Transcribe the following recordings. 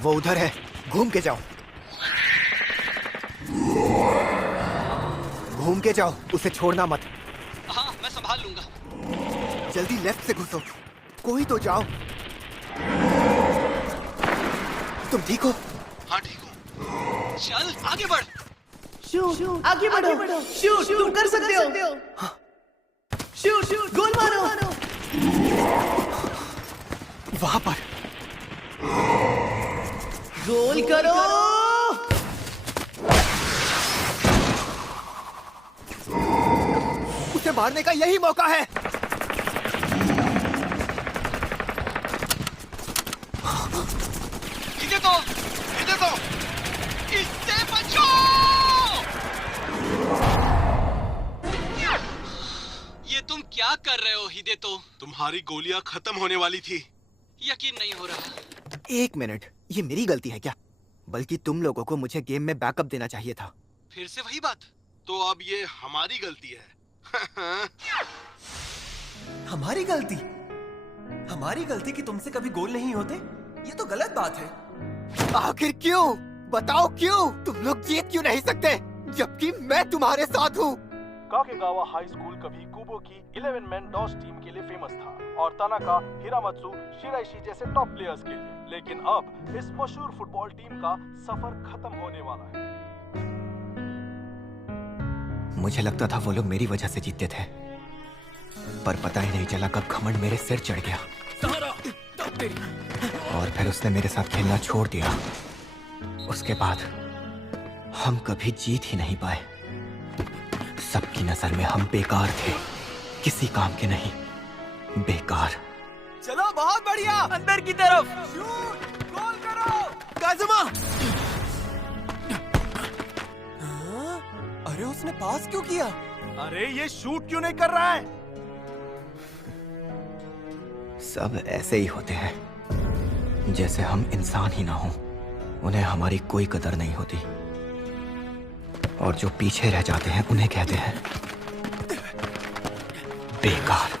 वो उधर है, घूम के जाओ। घूम के जाओ, उसे छोड़ना मत। हाँ, मैं संभाल लूंगा। जल्दी लेफ्ट से घुसो, कोई तो जाओ। तुम ठीक हो? हाँ ठीक हूँ। चल आगे बढ़। शूट, आगे बढ़ो। शूट, तुम कर सकते हो। शूट, गोल मारो। वहां पर गोल करो। उसे मारने का यही मौका है। इससे बचो। ये तुम क्या कर रहे हो हिदेतो? तुम्हारी गोलियां खत्म होने वाली थी। यकीन नहीं हो रहा। एक मिनट, ये मेरी गलती है क्या? बल्कि तुम लोगों को मुझे गेम में बैकअप देना चाहिए था। फिर से वही बात। तो अब ये हमारी गलती है। हमारी गलती? हमारी गलती कि तुमसे कभी गोल नहीं होते? ये तो गलत बात है। आखिर क्यों? बताओ क्यों? तुम लोग जीत क्यों नहीं सकते जबकि मैं तुम्हारे साथ हूँ? काकेगावा हाई स्कूल कभी कुबो की 11 मैन डॉस टीम के लिए फेमस था और तानाका, हिरामत्सु, शिराइशी जैसे टॉप प्लेयर्स के लिए। लेकिन अब इस मशहूर फुटबॉल टीम का सफर खत्म होने वाला है। मुझे लगता था वो लोग मेरी वजह से जीतते थे, पर पता ही नहीं चला कब घमंड मेरे सिर चढ़ गया और फिर उसने मेरे साथ खेलना छोड़ दिया। उसके बाद हम कभी जीत ही नहीं पाए। सबकी नजर में हम बेकार थे, किसी काम के नहीं, बेकार। चलो, बहुत बढ़िया। अंदर की तरफ शूट, गोल करो। काजुमा। अरे उसने पास क्यों किया? अरे ये शूट क्यों नहीं कर रहा है? सब ऐसे ही होते हैं, जैसे हम इंसान ही ना हो। उन्हें हमारी कोई कदर नहीं होती और जो पीछे रह जाते हैं उन्हें कहते हैं बेकार।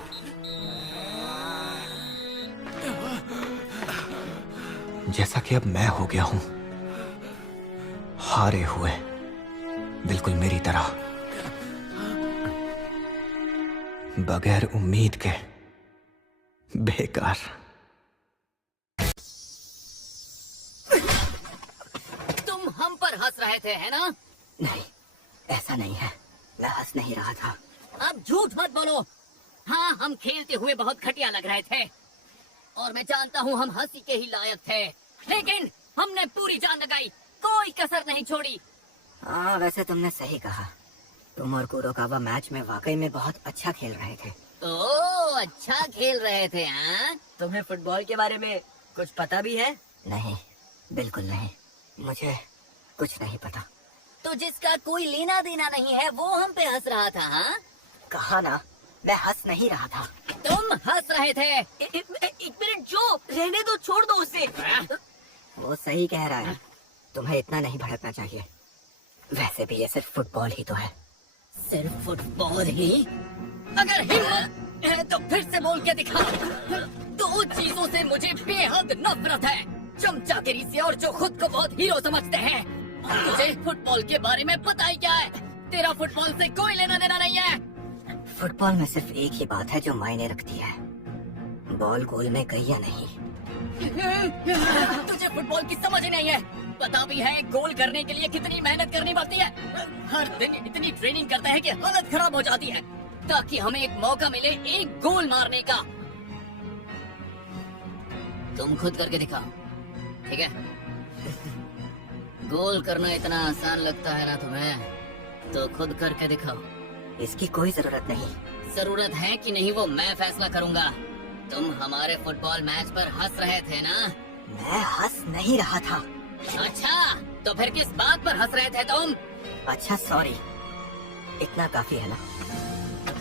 जैसा कि अब मैं हो गया हूं, हारे हुए, बिल्कुल मेरी तरह, बगैर उम्मीद के, बेकार। तुम हम पर हंस रहे थे, है ना? नहीं, ऐसा नहीं है। मैं हंस नहीं रहा था। अब झूठ मत बोलो। हाँ, हम खेलते हुए बहुत घटिया लग रहे थे और मैं जानता हूँ हम हंसी के ही लायक थे, लेकिन हमने पूरी जान लगाई, कोई कसर नहीं छोड़ी। हाँ, वैसे तुमने सही कहा। तुम और कुरोकावा मैच में वाकई में बहुत अच्छा खेल रहे थे। ओह, अच्छा खेल रहे थे। हाँ, तुम्हें फुटबॉल के बारे में कुछ पता भी है? नहीं, बिल्कुल नहीं। मुझे कुछ नहीं पता। तो जिसका कोई लेना देना नहीं है वो हम पे हंस रहा था। हाँ, कहा ना, मैं हंस नहीं रहा था। तुम हंस रहे थे। एक मिनट, जो रहने दो, छोड़ दो उसे। वो सही कह रहा है, तुम्हें इतना नहीं भड़कना चाहिए। वैसे भी ये सिर्फ फुटबॉल ही तो है। सिर्फ फुटबॉल ही? अगर हिम्मत है तो फिर से बोल के दिखा। दो चीजों से मुझे बेहद नफरत है, चमचागिरी से और जो खुद को बहुत हीरो समझते हैं। तुझे फुटबॉल के बारे में पता ही क्या है? तेरा फुटबॉल से कोई लेना देना नहीं है। फुटबॉल में सिर्फ एक ही बात है जो मायने रखती है, बॉल गोल में गई या नहीं। तुझे फुटबॉल की समझ ही नहीं है। पता भी है गोल करने के लिए कितनी मेहनत करनी पड़ती है। हर दिन इतनी ट्रेनिंग करते हैं कि हालत खराब हो जाती है, ताकि हमें एक मौका मिले एक गोल मारने का। तुम खुद करके दिखाओ, ठीक है? गोल करना इतना आसान लगता है ना तुम्हें, तो खुद करके दिखाओ। इसकी कोई जरूरत नहीं। जरूरत है कि नहीं वो मैं फैसला करूंगा। तुम हमारे फुटबॉल मैच पर हंस रहे थे ना? मैं हंस नहीं रहा था। अच्छा, तो फिर किस बात पर हंस रहे थे तुम? अच्छा, सॉरी। इतना काफी है ना?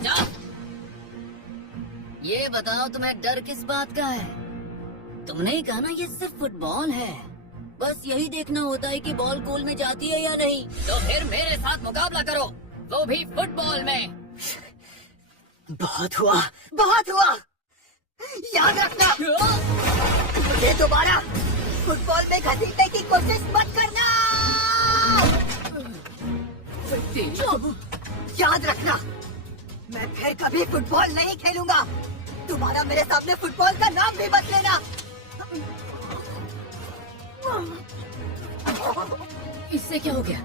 जाओ। ये बताओ तुम्हें डर किस बात का है? तुमने ही कहा ना ये सिर्फ फुटबॉल है, बस यही देखना होता है कि बॉल गोल में जाती है या नहीं। तो फिर मेरे साथ मुकाबला करो, वो भी फुटबॉल में। बहुत हुआ, बहुत हुआ। याद रखना, ये दोबारा फुटबॉल में घसीटने की कोशिश मत करना। याद रखना, मैं फिर कभी फुटबॉल नहीं खेलूंगा। तुम्हारा मेरे सामने फुटबॉल का नाम भी मत लेना। इससे क्या हो गया?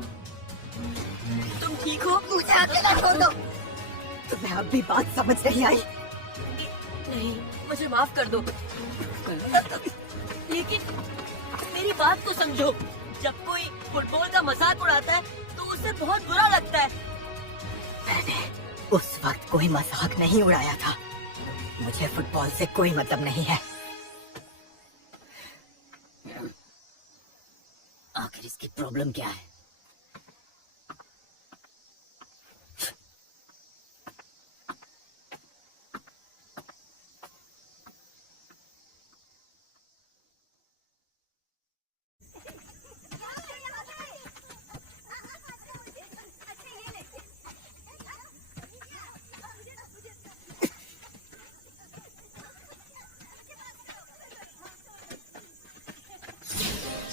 तुम ठीक हो? मुझे अकेला छोड़ दो। तुम्हें अब भी बात समझ नहीं आई? नहीं, मुझे माफ कर दो। लेकिन मेरी बात तो समझो। जब कोई फुटबॉल का मजाक उड़ाता है तो उसे बहुत बुरा लगता है। मैंने उस वक्त कोई मजाक नहीं उड़ाया था। मुझे फुटबॉल से कोई मतलब नहीं है। आखिर इसकी प्रॉब्लम क्या है?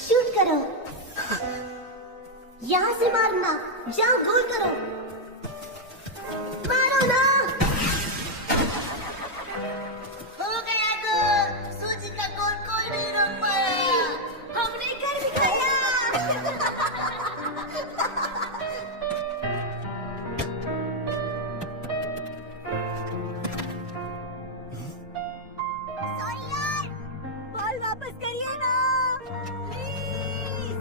शूट करो, यहाँ से मारना, जाओ गोल करो, मारो ना। हो गया गोल। सूजी का गोल कोई नहीं रोक पाया। हमने कर दिखाया। सॉरी यार, बॉल वापस करिए ना प्लीज।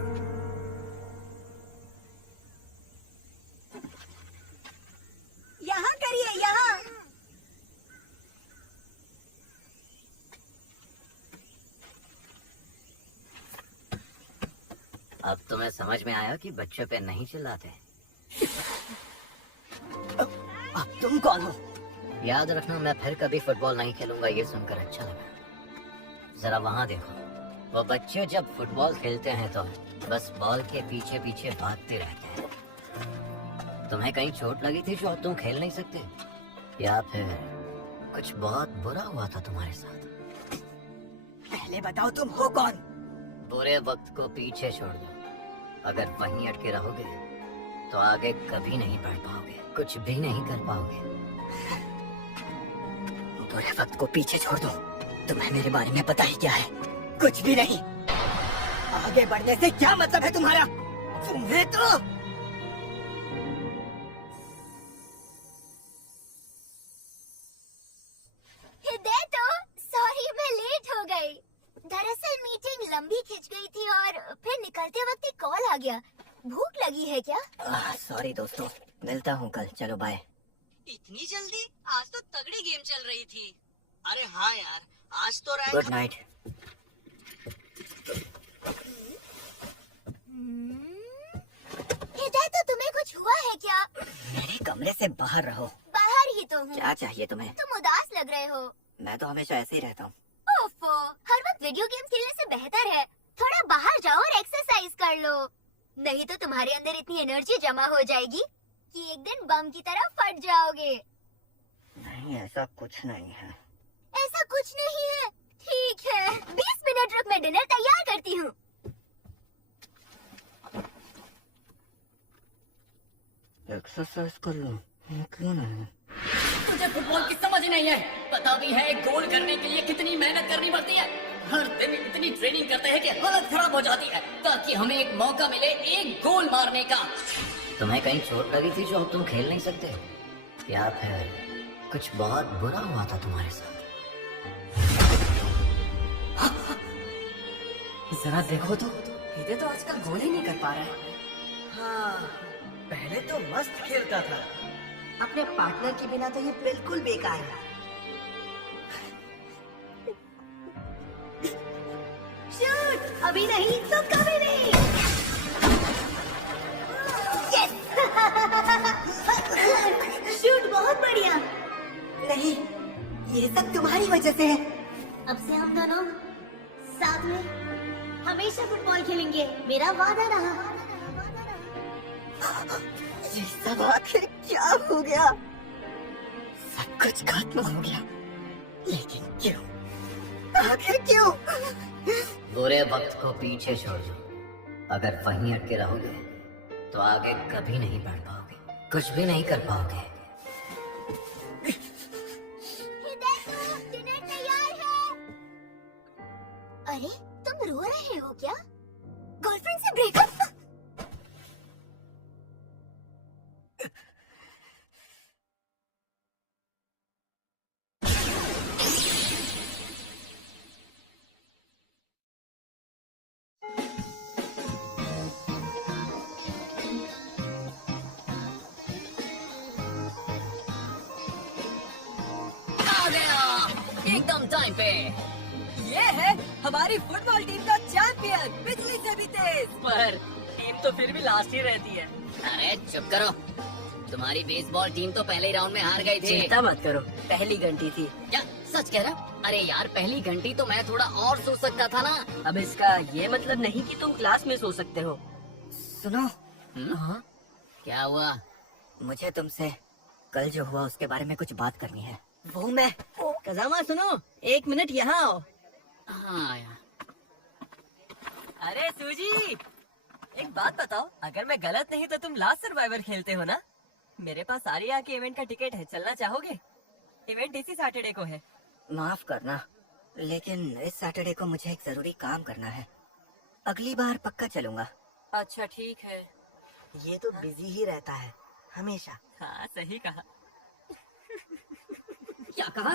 यहाँ करिए, यहाँ। अब तुम्हें समझ में आया कि बच्चों पे नहीं चिल्लाते। अब तुम कौन हो? याद रखना, मैं फिर कभी फुटबॉल नहीं खेलूंगा। ये सुनकर अच्छा लगा। जरा वहाँ देखो, वो बच्चे जब फुटबॉल खेलते हैं तो बस बॉल के पीछे पीछे भागते रहते हैं। तुम्हें कहीं चोट लगी थी जो अब तुम खेल नहीं सकते, या फिर कुछ बहुत बुरा हुआ था तुम्हारे साथ? पहले बताओ, तुम हो कौन? बुरे वक्त को पीछे छोड़ दो। अगर वहीं अटके रहोगे तो आगे कभी नहीं बढ़ पाओगे, कुछ भी नहीं कर पाओगे। बुरे वक्त को पीछे छोड़ दो। तुम्हें मेरे बारे में पता ही क्या है? कुछ भी नहीं। आगे बढ़ने से क्या मतलब है तुम्हारा? तुम्हें तो हिदायतो, सॉरी मैं लेट हो गई। दरअसल मीटिंग लंबी खिंच गई थी और फिर निकलते वक्त एक कॉल आ गया। भूख लगी है क्या? सॉरी दोस्तों, मिलता हूँ कल। चलो बाय। इतनी जल्दी? आज तो तगड़ी गेम चल रही थी। अरे हाँ यार, आज तो गुड नाइट। हिदायतो, तुम्हें कुछ हुआ है क्या? मेरे कमरे से बाहर रहो। बाहर ही तो हूँ। क्या चाहिए तुम्हें? तुम उदास लग रहे हो। मैं तो हमेशा ऐसे ही रहता हूँ। ओफो, हर वक्त वीडियो गेम खेलने से बेहतर है थोड़ा बाहर जाओ और एक्सरसाइज कर लो। नहीं तो तुम्हारे अंदर इतनी एनर्जी जमा हो जाएगी कि एक दिन बम की तरह फट जाओगे। नहीं, ऐसा कुछ नहीं है। ऐसा कुछ नहीं है? ठीक है, 20 मिनट रुक, मैं डिनर तैयार करती हूँ। एक्सरसाइज कर लो, क्यों नहीं? तुझे फुटबॉल की समझ नहीं है। पता भी है गोल करने के लिए कितनी मेहनत करनी पड़ती है। हर दिन इतनी ट्रेनिंग करते हैं कि हालत खराब हो जाती है ताकि हमें एक मौका मिले एक गोल मारने का। तुम्हें कहीं चोट लगी थी जो अब तुम खेल नहीं सकते, या फिर कुछ बहुत बुरा हुआ था तुम्हारे साथ? जरा देखो तो, हिदे तो आजकल गोल ही नहीं कर पा रहा है। हाँ, पहले तो मस्त खेलता था। अपने पार्टनर के बिना तो ये बिल्कुल बेकार है। शूट, अभी नहीं तो कभी नहीं। शूट, बहुत बढ़िया। नहीं, ये सब तुम्हारी वजह से है। अब से हम दोनों साथ में हमेशा फुटबॉल खेलेंगे, मेरा वादा रहा। ये सब आखिर क्या हो गया? सब कुछ खत्म हो गया, लेकिन क्यों? आखिर क्यों? बुरे वक्त को पीछे छोड़ दो। अगर वहीं अटके रहोगे तो आगे कभी नहीं बढ़ पाओगे, कुछ भी नहीं कर पाओगे। डिनर तैयार है। अरे तुम रो रहे हो क्या? गर्लफ्रेंड से ब्रेकअप? आ गया एकदम टाइम पे। ये है हमारी फुटबॉल टीम का चैंपियन, बिजली से भी तेज। पर टीम तो फिर भी लास्ट ही रहती है। अरे चुप करो, तुम्हारी बेसबॉल टीम तो पहले राउंड में हार गई थी। चिंता मत करो, पहली घंटी थी। क्या सच कह रहा? अरे यार पहली घंटी तो मैं थोड़ा और सोच सकता था ना। अब इसका ये मतलब नहीं कि तुम क्लास में सो सकते हो। सुनो। हाँ? क्या हुआ? मुझे तुमसे कल जो हुआ उसके बारे में कुछ बात करनी है। वो मैं कजामा सुनो, 1 मिनट यहाँ आओ। हाँ यार। अरे सूजी, एक बात बताओ, अगर मैं गलत नहीं तो तुम लास्ट सर्वाइवर खेलते हो ना? मेरे पास आर्या के इवेंट का टिकट है, चलना चाहोगे? इवेंट इसी सैटरडे को है। माफ करना, लेकिन इस सैटरडे को मुझे एक जरूरी काम करना है। अगली बार पक्का चलूंगा। अच्छा ठीक है। ये तो बिजी ही रहता है हमेशा। हाँ सही कहा। क्या कहा?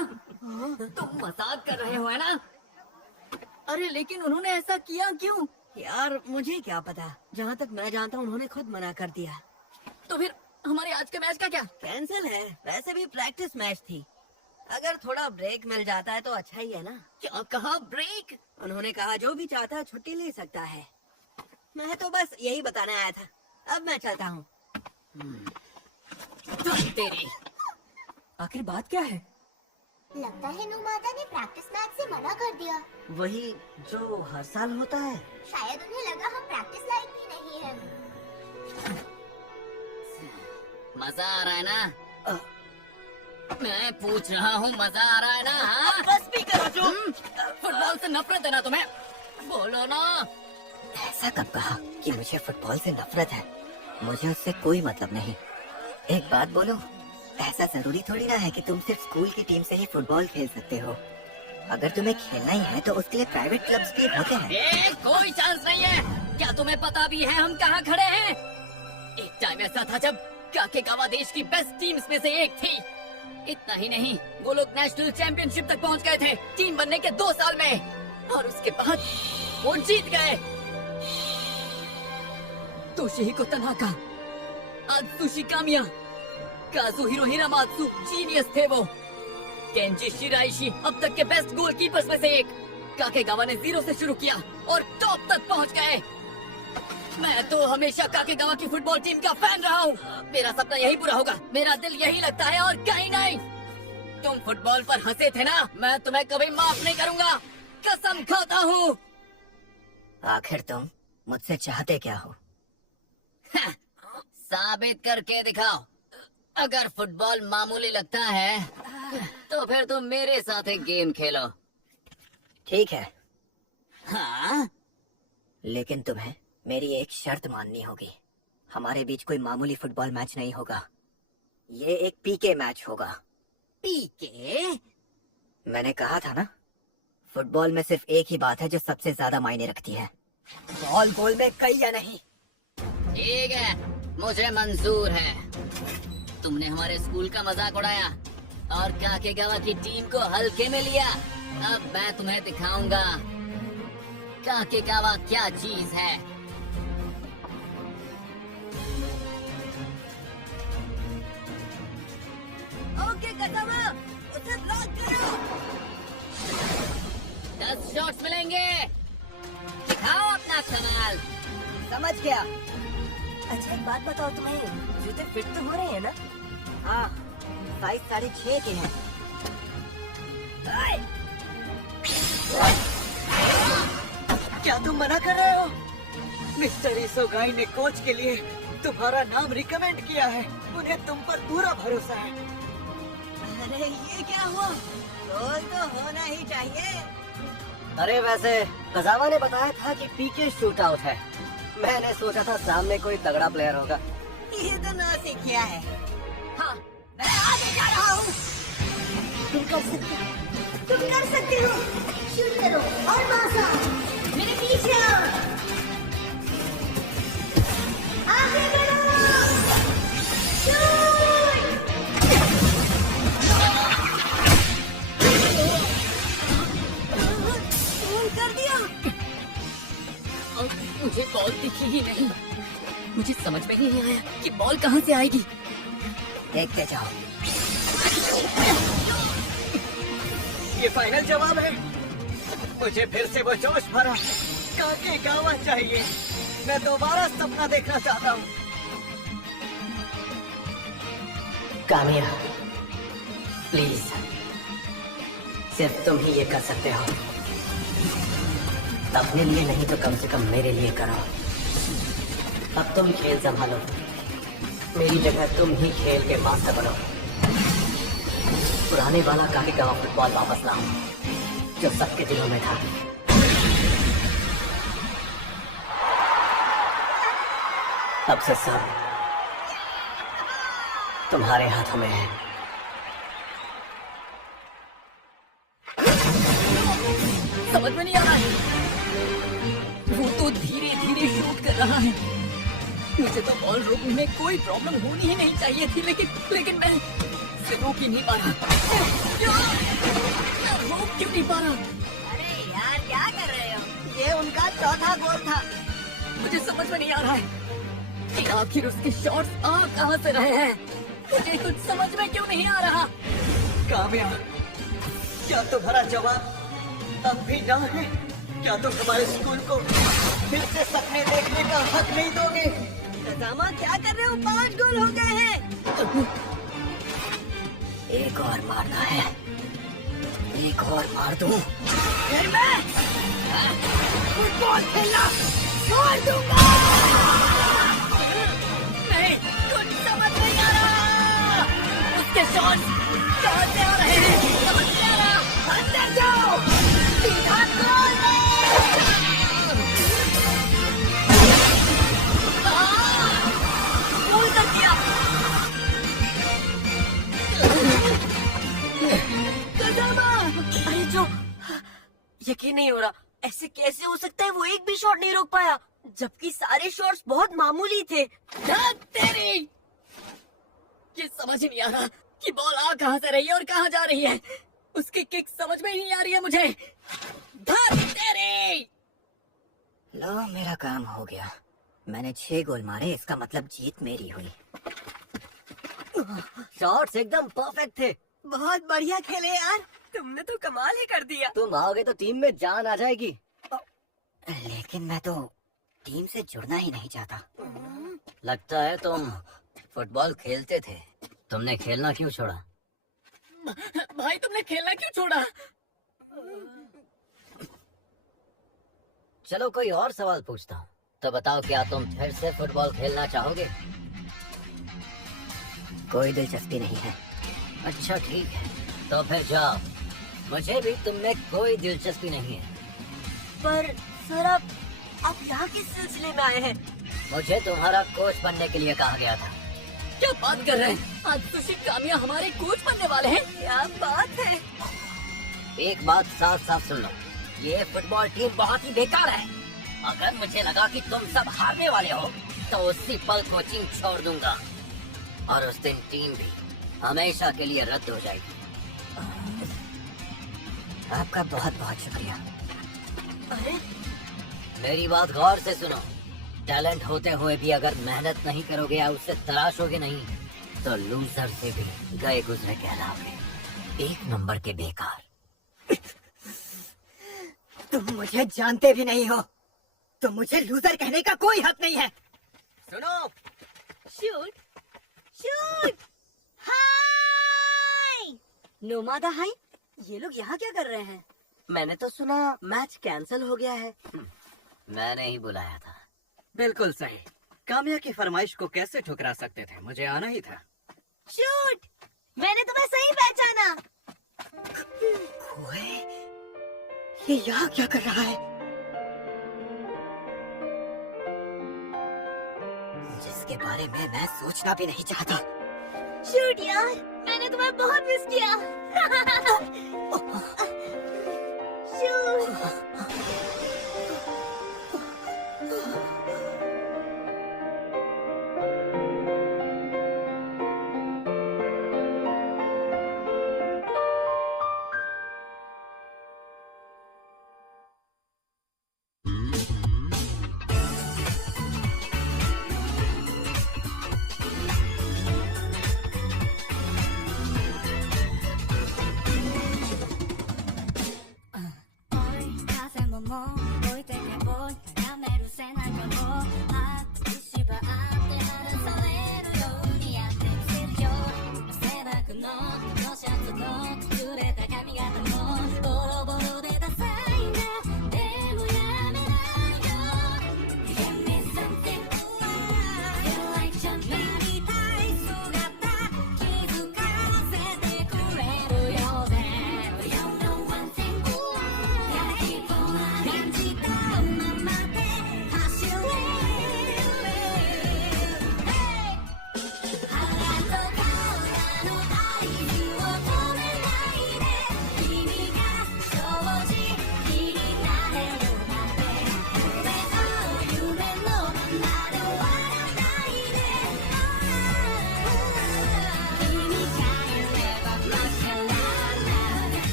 तुम मजाक कर रहे हो है ना? अरे लेकिन उन्होंने ऐसा किया क्यों? यार मुझे क्या पता, जहाँ तक मैं जानता हूँ उन्होंने खुद मना कर दिया। तो फिर हमारे आज के मैच का क्या? कैंसिल है, वैसे भी प्रैक्टिस मैच थी। अगर थोड़ा ब्रेक मिल जाता है तो अच्छा ही है ना। क्या कहा? ब्रेक? उन्होंने कहा जो भी चाहता है छुट्टी ले सकता है। मैं तो बस यही बताने आया था। अब मैं चलता हूँ। तेरी आखिर बात क्या है? लगता है नुमादा ने प्रैक्टिस मैच से मना कर दिया। वही जो हर साल होता है। शायद उन्हें लगा हम प्रैक्टिस लायक भी नहीं है। मजा आ रहा है ना? मैं पूछ रहा हूँ मजा आ रहा है ना? हाँ? बस भी करो जो। फुटबॉल से नफरत है ना तुम्हें? बोलो ना। ऐसा कब कहा कि मुझे फुटबॉल से नफरत है? मुझे उससे कोई मतलब नहीं। एक बात बोलो, ऐसा जरूरी थोड़ी ना है कि तुम सिर्फ स्कूल की टीम से ही फुटबॉल खेल सकते हो। अगर तुम्हें खेलना ही है तो उसके लिए प्राइवेट क्लब्स भी होते हैं। कोई चांस नहीं है। क्या तुम्हें पता भी है हम कहाँ खड़े हैं? एक टाइम ऐसा था जब काकेगावा देश की बेस्ट टीम्स में से एक थी। इतना ही नहीं, वो लोग नेशनल चैंपियनशिप तक पहुंच गए थे टीम बनने के 2 साल में, और उसके बाद वो जीत गए। तोशिहिको तनाका, आत्सुशी कामिया, काजुहिरो हिरामात्सु जीनियस थे वो। केंजी शिराइशी अब तक के बेस्ट गोलकीपर्स में से एक। काकेगावा ने 0 से शुरू किया और टॉप तक पहुंच गए। मैं तो हमेशा काकेगावा की फुटबॉल टीम का फैन रहा हूँ। मेरा सपना यही पूरा होगा, मेरा दिल यही लगता है और कहीं नहीं। तुम फुटबॉल पर हंसे थे ना, मैं तुम्हें कभी माफ नहीं करूंगा, कसम खाता हूँ। आखिर तुम मुझसे चाहते क्या हो? साबित करके दिखाओ। अगर फुटबॉल मामूली लगता है तो फिर तुम मेरे साथ एक गेम खेलो। ठीक है, हाँ? लेकिन तुम्हें मेरी एक शर्त माननी होगी। हमारे बीच कोई मामूली फुटबॉल मैच नहीं होगा, ये एक पीके मैच होगा। पीके? मैंने कहा था ना, फुटबॉल में सिर्फ एक ही बात है जो सबसे ज्यादा मायने रखती है, बॉल गोल में कई या नहीं। ठीक है, मुझे मंजूर है। तुमने हमारे स्कूल का मजाक उड़ाया और काकेगावा की टीम को हल्के में लिया। अब मैं तुम्हें दिखाऊंगा काकेगावा क्या चीज है। ओके कदमा, उसे ब्लॉक करो। 10 शॉट्स मिलेंगे, दिखाओ अपना कमाल। समझ गया। अच्छा एक बात बताओ, तुम्हें जूते फिट तो हो रहे हैं ना? हाँ, साइज 6.5 के हैं। क्या तुम मना कर रहे हो? मिस्टर इसोगाई ने कोच के लिए तुम्हारा नाम रिकमेंड किया है। उन्हें तुम पर पूरा भरोसा है। अरे ये क्या हुआ? गोल तो होना ही चाहिए। अरे वैसे कजावा ने बताया था कि पीके शूट आउट है। मैंने सोचा था सामने कोई तगड़ा प्लेयर होगा। ये तो ना सीखा है। हाँ, मैं आगे जा रहा हूँ। तुम कर सकते हो, तुम कर सकते हो। शूट करो और पास आओ, मेरे पीछे आओ, आगे बढ़ो, शूट। कर दिया। अब मुझे बॉल दिखी ही नहीं। मुझे समझ में ही नहीं आया कि बॉल कहाँ से आएगी। देखते जाओ। ये फाइनल जवाब है। मुझे फिर से वो जोश भरा काके गावा चाहिए। मैं दोबारा सपना देखना चाहता हूँ। कामिया, प्लीज, सिर्फ तुम ही ये कर सकते हो। अपने लिए नहीं तो कम से कम मेरे लिए करो। अब तुम खेल संभालो। मेरी जगह तुम ही खेल के मास्टर बनो। पुराने वाला काके गावा फुटबॉल वापस लाओ, जो सबके दिलों में था। अब से सब तुम्हारे हाथों में है। समझ में नहीं आ रहा है। वो तो धीरे धीरे शूट कर रहा है। मुझे तो बॉल रोकने में कोई प्रॉब्लम होनी ही नहीं चाहिए थी, लेकिन मैं इसे रोक ही नहीं पा रहा। रोक क्यों नहीं पा रहा? अरे यार क्या कर रहे हो? ये उनका चौथा गोल था। मुझे समझ में नहीं आ रहा है कि आखिर उसके शॉट्स आ कहाँ से रहे हैं। मुझे कुछ समझ में क्यों नहीं आ रहा। काम्या, क्या तुम्हारा जवाब अब भी ना है? क्या तुम हमारे स्कूल को फिर से सपने देखने का हक नहीं दोगे? कजामा क्या कर रहे हो? 5 गोल हो गए हैं। एक और मारना है। एक और मार दूं। फिर मैं फुटबॉल खेलना छोड़ दूंगा। नहीं, कुछ समझ नहीं आ रहा। उसके शॉट कहाँ से आ रहे हैं? समझ नहीं आ रहा। अंदर जाओ। सीधा गोल है। गोल कर दिया। कजामा, अरे जो, यकीन नहीं हो रहा। ऐसे कैसे हो सकता है? वो एक भी शॉट नहीं रोक पाया, जबकि सारे शॉट्स बहुत मामूली थे। धत तेरी! ये समझ ही नहीं आ रहा कि बॉल आ कहाँ से रही है और कहाँ जा रही है। उसकी किक समझ में ही नहीं आ रही है मुझे। धत तेरी! लो, मेरा काम हो गया। मैंने 6 गोल मारे, इसका मतलब जीत मेरी हुई। शॉट्स एकदम परफेक्ट थे। बहुत बढ़िया खेले यार, तुमने तो कमाल ही कर दिया। तुम आओगे तो टीम में जान आ जाएगी। लेकिन मैं तो टीम से जुड़ना ही नहीं चाहता। लगता है तुम फुटबॉल खेलते थे। तुमने खेलना क्यों छोड़ा? भाई, तुमने खेलना क्यों छोड़ा? चलो कोई और सवाल पूछता हूँ। तो बताओ, क्या तुम फिर से फुटबॉल खेलना चाहोगे? कोई दिलचस्पी नहीं है। अच्छा ठीक है, तो फिर जाओ। मुझे भी तुम में कोई दिलचस्पी नहीं है। पर सर, आप यहाँ किस सिलसिले में आए हैं? मुझे तुम्हारा कोच बनने के लिए कहा गया था। क्या बात कर रहे हैं? आज सुशी कामिया हमारे कोच बनने वाले हैं। क्या बात है? एक बात साफ साफ सुन लो, ये फुटबॉल टीम बहुत ही बेकार है। अगर मुझे लगा कि तुम सब हारने वाले हो तो उसी पल कोचिंग छोड़ दूंगा, और उस दिन टीम भी हमेशा के लिए रद्द हो जाएगी। आपका बहुत बहुत शुक्रिया। अरे मेरी बात गौर से सुनो। टैलेंट होते हुए भी अगर मेहनत नहीं करोगे या उससे तराशोगे नहीं, तो लूजर से भी गए गुजरे कहलाओगे। 1 नंबर के बेकार। तुम मुझे जानते भी नहीं हो, तो मुझे लूजर कहने का कोई हक नहीं है। सुनो, शूट शूट। हाय नोमादा, हाय। ये लोग यहाँ क्या कर रहे हैं? मैंने तो सुना मैच कैंसिल हो गया है। मैंने ही बुलाया था। बिल्कुल सही। काम्या की फरमाइश को कैसे ठुकरा सकते थे? मुझे आना ही था। शूट, मैंने तुम्हें सही पहचाना। ये यहाँ क्या कर रहा है? जिसके बारे में मैं सोचना भी नहीं चाहता। शूट यार, मैंने तुम्हें बहुत मिस किया। शूट।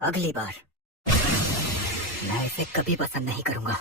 अगली बार मैं इसे कभी पसंद नहीं करूंगा।